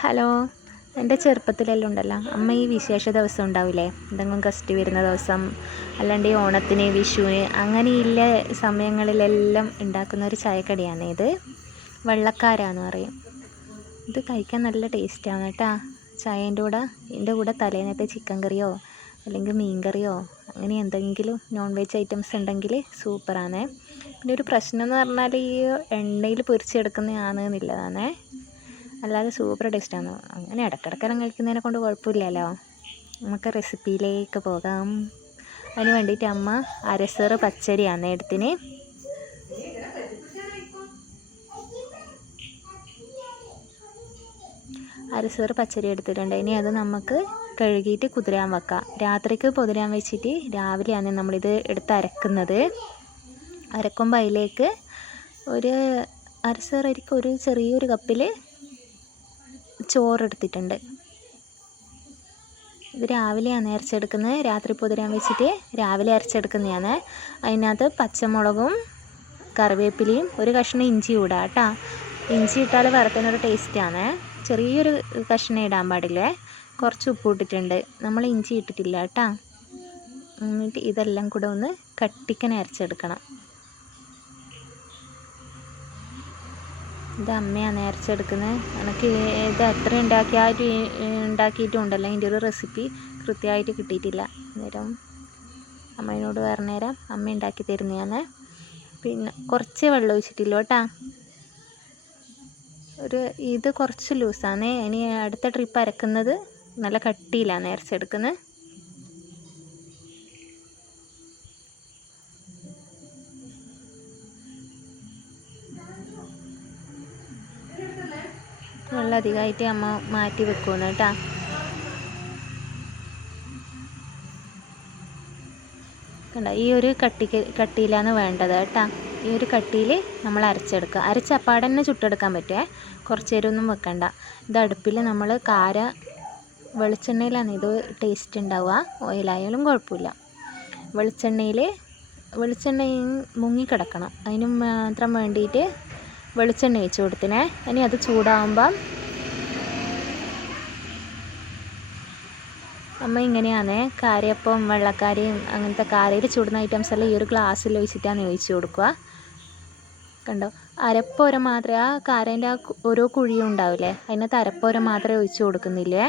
Hello. എൻ്റെ ചെറുപ്പത്തിലെല്ലാം ഉണ്ടല്ലോ അമ്മ ഈ വിശേഷ ദിവസം ഉണ്ടാവില്ലേ, എന്തെങ്കിലും ഗസ്റ്റ് വരുന്ന ദിവസം അല്ലാണ്ട് ഈ ഓണത്തിന് വിഷുവിന് അങ്ങനെയുള്ള സമയങ്ങളിലെല്ലാം ഉണ്ടാക്കുന്ന ഒരു ചായക്കടിയാണ് ഇത്. വെള്ളക്കാരാന്ന് പറയും. ഇത് കഴിക്കാൻ നല്ല ടേസ്റ്റാണ് കേട്ടോ. ചായേൻ്റെ കൂടെ ഇതിൻ്റെ കൂടെ തലേന്നത്തെ ചിക്കൻ കറിയോ അല്ലെങ്കിൽ മീൻ കറിയോ അങ്ങനെ എന്തെങ്കിലും നോൺ വെജ് ഐറ്റംസ് ഉണ്ടെങ്കിൽ സൂപ്പറാണേ. പിന്നെ ഒരു പ്രശ്നം എന്ന് പറഞ്ഞാൽ ഈ എണ്ണയിൽ പൊരിച്ചെടുക്കുന്നതാണ് എന്നുള്ളതാണേ. അല്ലാതെ സൂപ്പർ ടേസ്റ്റാണ്. അങ്ങനെ ഇടയ്ക്കിടയ്ക്കെല്ലാം കഴിക്കുന്നതിനെ കൊണ്ട് കുഴപ്പമില്ലല്ലോ. നമുക്ക് റെസിപ്പിയിലേക്ക് പോകാം. അതിന് വേണ്ടിയിട്ട് അമ്മ അരസേറ് പച്ചരിയാണ് എടുത്തിന്. അരസേറ് പച്ചരി എടുത്തിട്ടുണ്ട്. ഇനി അത് നമുക്ക് കഴുകിയിട്ട് കുതിരാൻ വെക്കാം. രാത്രിക്ക് കുതിരാൻ വെച്ചിട്ട് രാവിലെയാണ് നമ്മളിത് എടുത്ത് അരക്കുന്നത്. അരക്കുമ്പോൾ അതിലേക്ക് ഒരു അരസേറരിക്ക് ഒരു ചെറിയൊരു കപ്പിൽ ചോറെടുത്തിട്ടുണ്ട്. ഇത് രാവിലെയാണ് അരച്ചെടുക്കുന്നത്. രാത്രി പൊതിരാൻ വെച്ചിട്ട് രാവിലെ അരച്ചെടുക്കുന്നതാണ്. അതിനകത്ത് പച്ചമുളകും കറിവേപ്പിലയും ഒരു കഷ്ണം ഇഞ്ചി ഇടാം കേട്ടോ. ഇഞ്ചി ഇട്ടാൽ വറുത്തതിനൊരു ടേസ്റ്റാണ്. ചെറിയൊരു കഷ്ണം ഇടാൻ പാടില്ലേ. കുറച്ച് ഉപ്പ് ഇട്ടിട്ടുണ്ട്. നമ്മൾ ഇഞ്ചി ഇട്ടിട്ടില്ല കേട്ടോ. എന്നിട്ട് ഇതെല്ലാം കൂടെ ഒന്ന് കട്ടിക്കനെ അരച്ചെടുക്കണം. ഇത് അമ്മയാണ് അരച്ചെടുക്കുന്നത്. എനിക്ക് ഇത് എത്ര ഉണ്ടാക്കിയിട്ടും ഉണ്ടല്ലോ ഇതിൻ്റെ ഒരു റെസിപ്പി കൃത്യമായിട്ട് കിട്ടിയിട്ടില്ല. അന്നേരം അമ്മേനോട് പറഞ്ഞുതരാം, അമ്മ ഉണ്ടാക്കി തരുന്നതാണ്. പിന്നെ കുറച്ച് വെള്ളം ഒഴിച്ചിട്ടില്ല കേട്ടോ. ഇത് കുറച്ച് ലൂസാണ്. ഇനി അടുത്ത ട്രിപ്പ് അരക്കുന്നത് നല്ല കട്ടിയിലാണ് അരച്ചെടുക്കുന്നത്. വെള്ളം അധികമായിട്ട് അമ്മ മാറ്റി വെക്കുന്നു കേട്ടോ. കണ്ട ഈ ഒരു കട്ടിയിലാണ് വേണ്ടത് കേട്ടോ. ഈ ഒരു കട്ടിയിൽ നമ്മൾ അരച്ചെടുക്കുക. അരച്ചപ്പാടെ തന്നെ ചുട്ടെടുക്കാൻ പറ്റുമേ. കുറച്ച് നേരമൊന്നും വെക്കണ്ട. ഇത് അടുപ്പിൽ നമ്മൾ വെളിച്ചെണ്ണയിലാണ് ഇത് ടേസ്റ്റ് ഉണ്ടാവുക. ഓയിലായാലും കുഴപ്പമില്ല. വെളിച്ചെണ്ണ മുങ്ങിക്കിടക്കണം. അതിന് മാത്രം വേണ്ടിയിട്ട് വെളിച്ചെണ്ണ ഒഴിച്ച് കൊടുത്തിനെ. ഇനി അത് ചൂടാകുമ്പം അമ്മ ഇങ്ങനെയാണ് കാരയപ്പം വെള്ളക്കാരയും അങ്ങനത്തെ കാരയിൽ ചൂടുന്ന ഐറ്റംസ് എല്ലാം ഈ ഒരു ഗ്ലാസ്സിൽ ഒഴിച്ചിട്ടാണ് ഒഴിച്ച് കൊടുക്കുക. കണ്ടോ, അരപ്പോര മാത്രമേ ആ കാരേൻ്റെ ഓരോ കുഴിയും ഉണ്ടാവില്ലേ, അതിനകത്ത് അരപ്പോര മാത്രമേ ഒഴിച്ച് കൊടുക്കുന്നില്ലേ.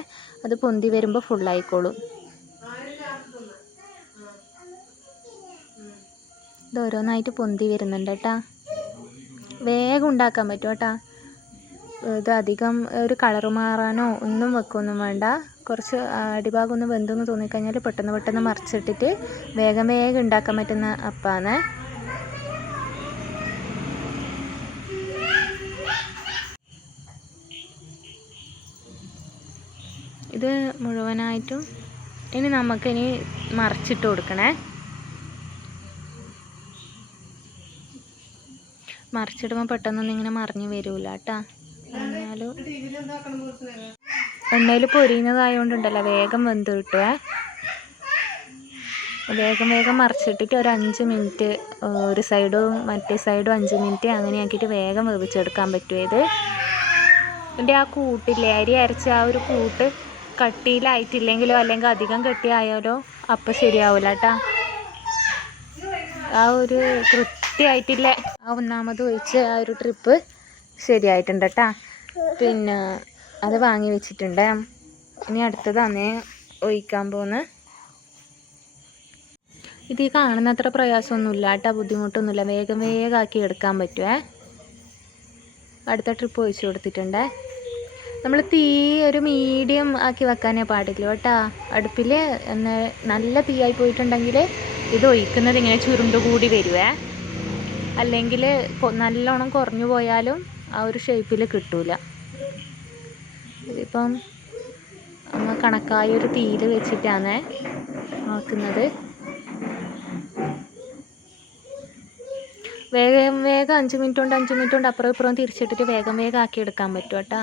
അത് പൊന്തി വരുമ്പോൾ ഫുള്ളായിക്കോളും. ഇത് ഓരോന്നായിട്ട് പൊന്തി വരുന്നുണ്ട് കേട്ടോ. വേഗം ഉണ്ടാക്കാൻ പറ്റും കേട്ടോ. ഇത് അധികം ഒരു കളറ് മാറാനോ ഒന്നും വെക്കൊന്നും വേണ്ട. കുറച്ച് അടിഭാഗം ഒന്ന് വെന്തെന്ന് തോന്നിക്കഴിഞ്ഞാൽ പെട്ടെന്ന് മറിച്ചിട്ടിട്ട് വേഗം ഉണ്ടാക്കാൻ പറ്റുന്ന അപ്പാണ്. ഇത് മുഴുവനായിട്ടും ഇനി നമുക്കിനി മറിച്ചിട്ട് കൊടുക്കണേ. മറിച്ചിടുമ്പോൾ പെട്ടെന്നൊന്നും ഇങ്ങനെ മറിഞ്ഞ് വരില്ല കേട്ടോ. എന്നാലും എണ്ണയിൽ പൊരിയുന്നതായതുകൊണ്ടുണ്ടല്ലോ വേഗം വെന്ത് കിട്ടുമേ. വേഗം മറിച്ചിട്ടിട്ട് ഒരു 5 മിനിറ്റ് ഒരു സൈഡും മറ്റേ സൈഡും 5 മിനിറ്റ് അങ്ങനെ ആക്കിയിട്ട് വേഗം വേവിച്ചെടുക്കാൻ പറ്റും. ഇതിൻ്റെ ആ കൂട്ടില്ലേ, അരി അരച്ച ആ ഒരു കൂട്ട് കട്ടിയിലായിട്ടില്ലെങ്കിലോ അല്ലെങ്കിൽ അധികം കട്ടിയായാലോ അപ്പം ശരിയാവില്ല കേട്ടോ. ആ ഒരു കൃത്യമായിട്ടില്ല ആ ഒന്നാമത് ഒഴിച്ച് ആ ഒരു ട്രിപ്പ് ശരിയായിട്ടുണ്ട് കേട്ടോ. പിന്നെ അത് വാങ്ങി വെച്ചിട്ടുണ്ട്. ഇനി അടുത്തതാണ് ഒഴിക്കാൻ പോകുന്നത്. ഇത് ഈ കാണുന്ന അത്ര പ്രയാസമൊന്നുമില്ല കേട്ടോ, ബുദ്ധിമുട്ടൊന്നുമില്ല. വേഗം ആക്കി എടുക്കാൻ പറ്റുമേ. അടുത്ത ട്രിപ്പ് ഒഴിച്ച് കൊടുത്തിട്ടുണ്ട്. നമ്മൾ തീ ഒരു മീഡിയം ആക്കി വെക്കാനേ പാടില്ല കേട്ടോ. അടുപ്പിൽ നല്ല തീയായി പോയിട്ടുണ്ടെങ്കിൽ ഇത് ഒഴിക്കുന്നത് ഇങ്ങനെ ചുരുണ്ടുകൂടി വരുവേ. അല്ലെങ്കിൽ നല്ലോണം കുറഞ്ഞു പോയാലും ആ ഒരു ഷേപ്പിൽ കിട്ടൂല. ഇതിപ്പം അമ്മ കണക്കായ ഒരു തീയിൽ വെച്ചിട്ടാണ് ആക്കുന്നത്. വേഗം 5 മിനിറ്റ് കൊണ്ട് അപ്പുറം ഇപ്പുറം തിരിച്ചിട്ടിട്ട് വേഗം ആക്കി എടുക്കാൻ പറ്റും കേട്ടോ.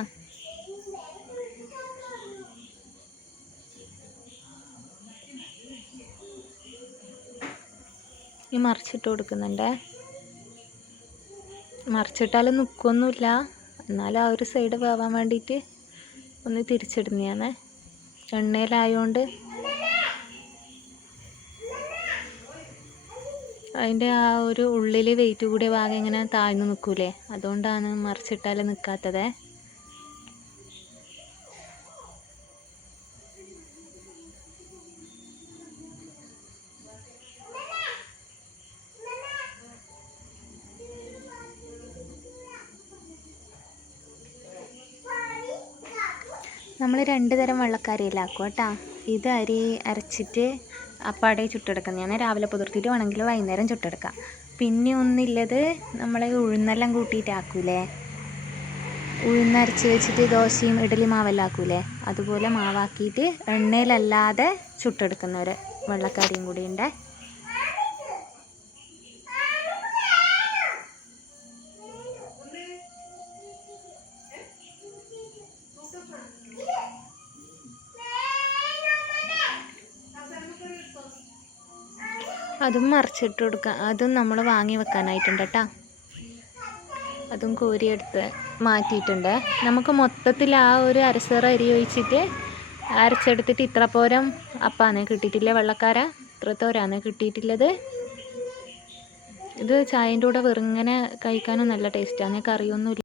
ഈ മറിച്ചിട്ട് കൊടുക്കുന്നുണ്ട്. മറിച്ചിട്ടാൽ നിൽക്കൊന്നുമില്ല, എന്നാലും ആ ഒരു സൈഡ് വേവാൻ വേണ്ടിയിട്ട് ഒന്ന് തിരിച്ചിടുന്നതാണ്. എണ്ണയിലായതുകൊണ്ട് അതിൻ്റെ ആ ഒരു ഉള്ളിൽ വെയിറ്റ് കൂടിയ ഭാഗം ഇങ്ങനെ താഴ്ന്നു നിൽക്കൂലേ, അതുകൊണ്ടാണ് മറിച്ചിട്ടാൽ നിൽക്കാത്തത്. നമ്മൾ 2 തരം വെള്ളക്കറിയിലാക്കും കേട്ടോ. ഇത് അരി അരച്ചിട്ട് അപ്പാടെ ചുട്ടെടുക്കുന്നതാണ്. രാവിലെ പുതിർത്തിയിട്ട് വേണമെങ്കിൽ വൈകുന്നേരം ചുട്ടെടുക്കാം. പിന്നെ ഒന്നില്ലത് നമ്മളെ ഉഴുന്നെല്ലാം കൂട്ടിയിട്ടാക്കൂലേ, ഉഴുന്നരച്ച് വെച്ചിട്ട് ദോശയും ഇഡലി മാവെല്ലാം ആക്കൂലേ, അതുപോലെ മാവാക്കിയിട്ട് എണ്ണയിലല്ലാതെ ചുട്ടെടുക്കുന്ന ഒരു വെള്ളക്കറിയും കൂടി ഉണ്ട്. അതും മറിച്ചിട്ട് കൊടുക്കാം. അതും നമ്മൾ വാങ്ങി വെക്കാനായിട്ടുണ്ട് കേട്ടോ. അതും കോരിയെടുത്ത് മാറ്റിയിട്ടുണ്ട്. നമുക്ക് മൊത്തത്തിൽ ആ ഒരു അരസേറ് അരി ഒഴിച്ചിട്ട് അരച്ചെടുത്തിട്ട് ഇത്ര പോരം അപ്പാണ് കിട്ടിയിട്ടില്ല, വെള്ളക്കാര ഇത്രത്തോരാണ് കിട്ടിയിട്ടുള്ളത്. ഇത് ചായൻ്റെ കൂടെ വെറുങ്ങനെ കഴിക്കാനും നല്ല ടേസ്റ്റാണ്. കറിയൊന്നും